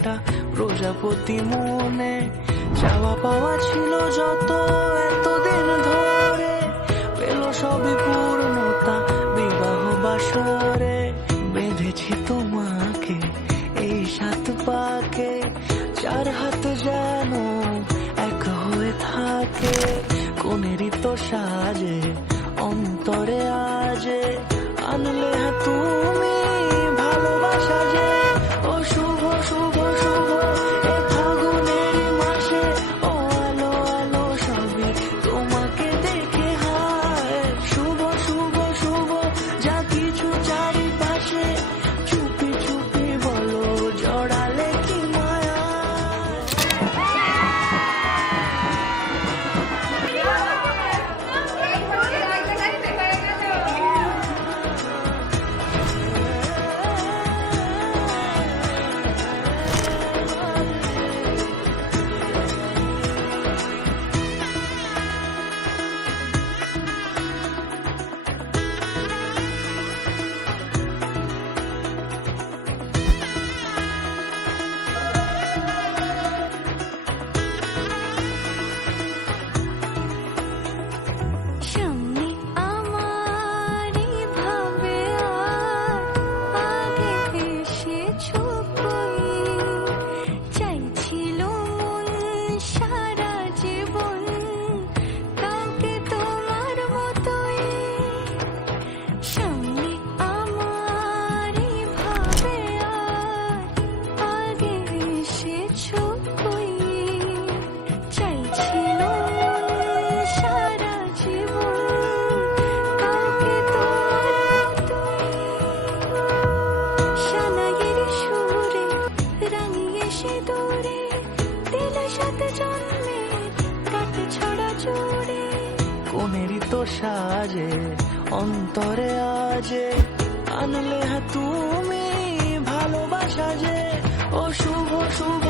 একটা প্রজাপতি মনে, চাওয়া পাওয়া ছিল যত এতদিন ধরে, পেল সবই পূর্ণতা বিবাহ বাসরে। বেঁধেছি তোমাকে এই 7 পাকে, 4 হাত যেন এক হয়ে থাকে। কোনেরই তো সাজে অন্তরে আজে, আনলে তুমি ভালোবাসা যে। ও শুভ শুভ শুভ এ ফাগুনের মাসে, ও আলো আলো সবই তোমাকে দেখে হায়। শুভ শুভ শুভ যা কিছু চারিপাশে, চুপি চুপি বলো জড়ালে কি মায়া। সামনে আমারই ভাবে আগে এসেছো কই, চাইছিল মন সারা জীবন কাউকে তোমার মতোই। সামনে আমারই ভাবে আগে এসেছো কই, চাইছিল মন সারা জীবন কাউকে তোমার মতোই। সানাইয়ের সুরে রাঙিয়ে সিঁদুরে দিল 7 জন্মে কাটে ছড়া জোরে। কোনেরই তো সাজে অন্তরে আজে, আনলে তুমি ভালোবাসা যে। ও শুভ শুভ